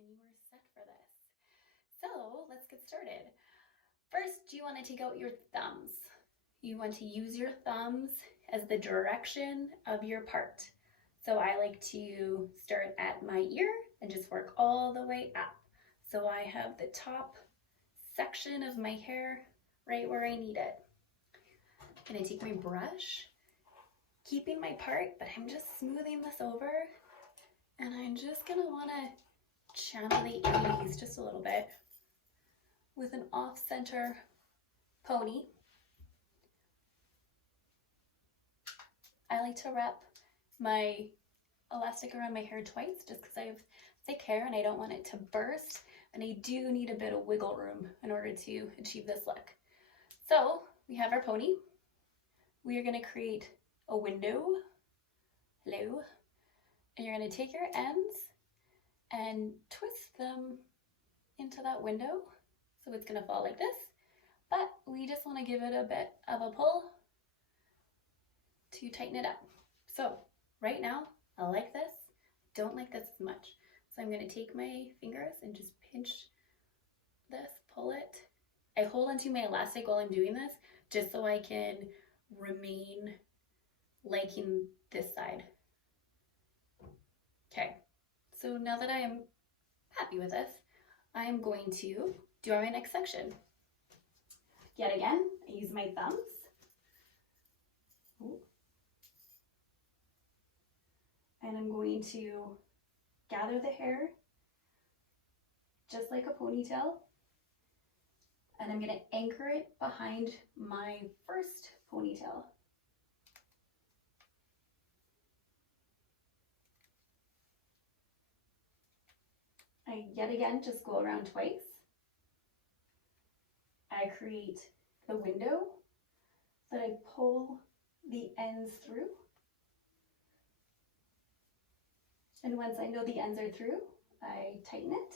and you are set for this. So let's get started. First, you want to take out your thumbs. You want to use your thumbs as the direction of your part. So I like to start at my ear and just work all the way up. So I have the top section of my hair right where I need it. I'm gonna take my brush, keeping my part, but I'm just smoothing this over, and I'm just gonna wanna channel the 80s just a little bit with an off-center pony. I like to wrap my elastic around my hair twice just because I have thick hair and I don't want it to burst, and I do need a bit of wiggle room in order to achieve this look. So we have our pony. We are going to create a window. Hello. And you're going to take your ends and twist them into that window. So it's going to fall like this, but we just want to give it a bit of a pull to tighten it up. So right now, I like this, don't like this as much. So I'm going to take my fingers and just pinch this, pull it. I hold onto my elastic while I'm doing this, just so I can remain liking this side. Okay, so now that I am happy with this, I am going to do my next section. Yet again, I use my thumbs. Ooh. And I'm going to gather the hair just like a ponytail, and I'm going to anchor it behind my first ponytail. I yet again just go around twice. I create the window that I pull the ends through. And once I know the ends are through, I tighten it.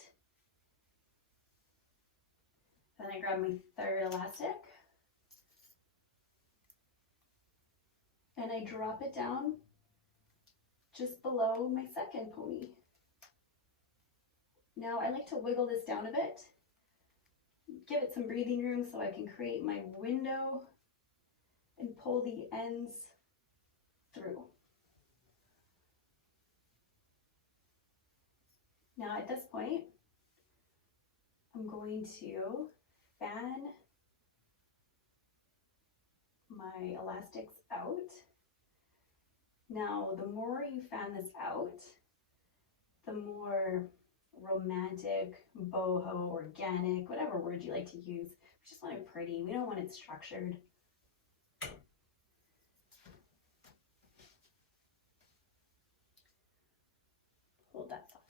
Then I grab my third elastic and I drop it down just below my second pony. Now I like to wiggle this down a bit, give it some breathing room so I can create my window and pull the ends through. Now at this point, I'm going to fan my elastics out. Now, the more you fan this out, the more romantic, boho, organic, whatever word you like to use. We just want it pretty. We don't want it structured. Hold that thought.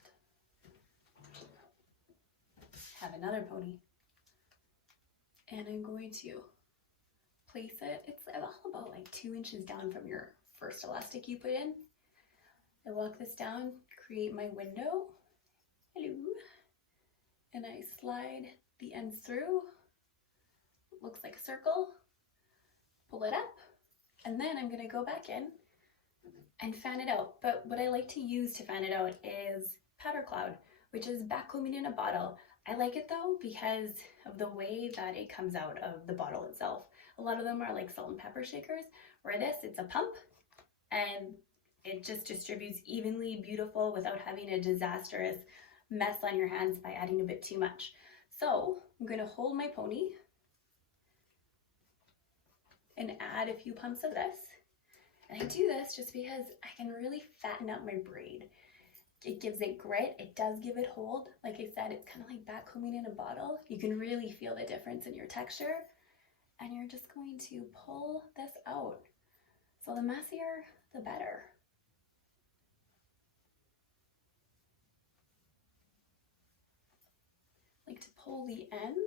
Have another pony. And I'm going to place it, it's about like 2 inches down from your first elastic you put in. I walk this down, create my window. Hello. And I slide the ends through. It looks like a circle. Pull it up. And then I'm gonna go back in and fan it out. But what I like to use to fan it out is powder cloud, which is backcombing in a bottle. I like it though because of the way that it comes out of the bottle itself. A lot of them are like salt and pepper shakers, where this, it's a pump and it just distributes evenly, beautiful, without having a disastrous mess on your hands by adding a bit too much. So I'm going to hold my pony and add a few pumps of this. And I do this just because I can really fatten up my braid. It gives it grit, it does give it hold. Like I said, it's kind of like backcombing in a bottle. You can really feel the difference in your texture. And you're just going to pull this out. So the messier, the better. Like to pull the ends.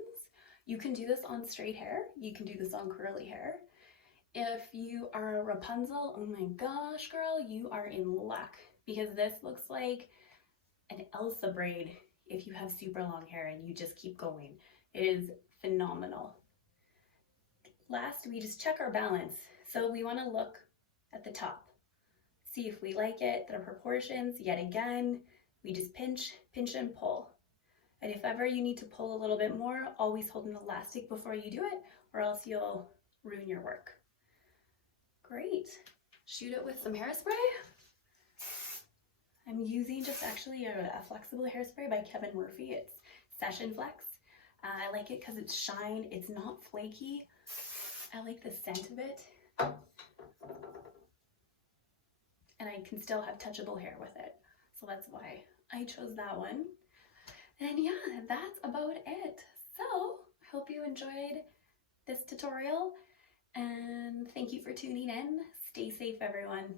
You can do this on straight hair. You can do this on curly hair. If you are a Rapunzel, oh my gosh, girl, you are in luck, because this looks like an Elsa braid if you have super long hair and you just keep going. It is phenomenal. Last, we just check our balance. So we want to look at the top, see if we like it, the proportions. Yet again, we just pinch and pull. And if ever you need to pull a little bit more, always hold an elastic before you do it, or else you'll ruin your work. Great. Shoot it with some hairspray. I'm using just actually a flexible hairspray by Kevin Murphy. It's Session Flex. I like it because it's shine. It's not flaky. I like the scent of it. And I can still have touchable hair with it. So that's why I chose that one. And yeah, that's about it. So I hope you enjoyed this tutorial and thank you for tuning in. Stay safe, everyone.